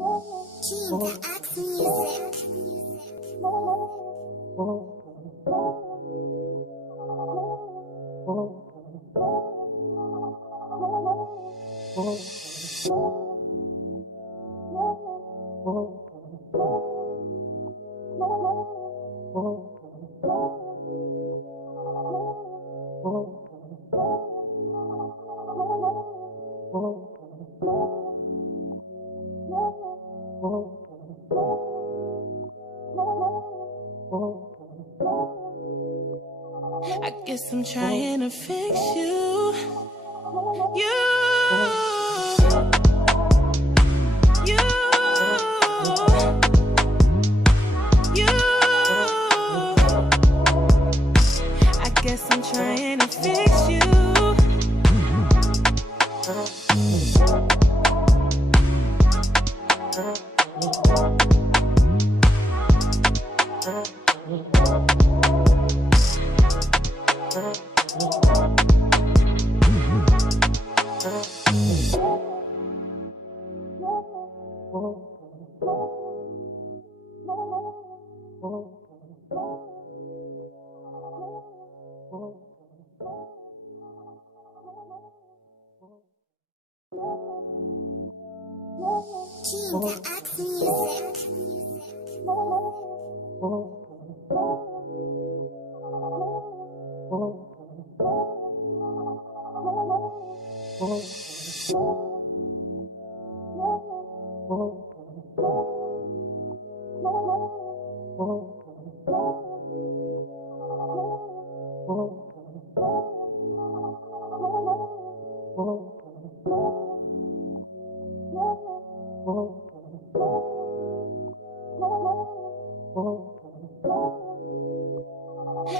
Tuch music. I guess I'm trying to fix you. I guess I'm trying to fix you. Tuch music.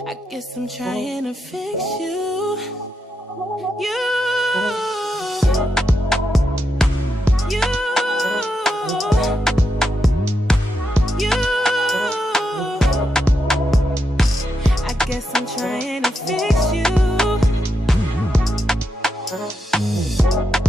I guess I'm trying to fix you. I guess I'm trying to fix you. Tuch music.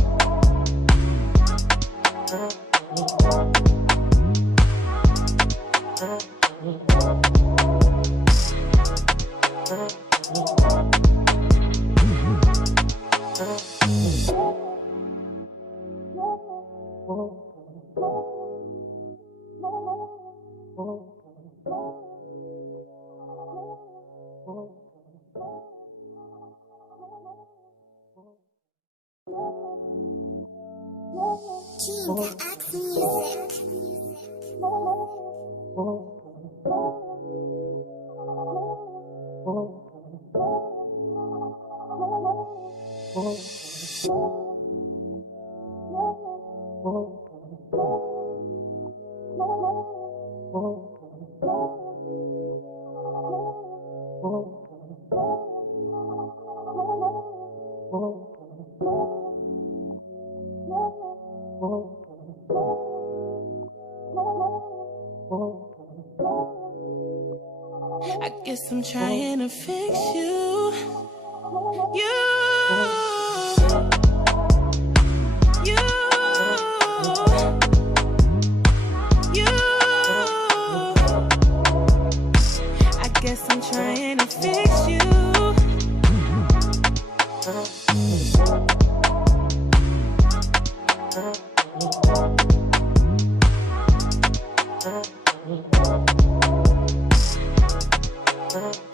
I guess I'm trying to fix you. I guess I'm trying to fix you. Tuch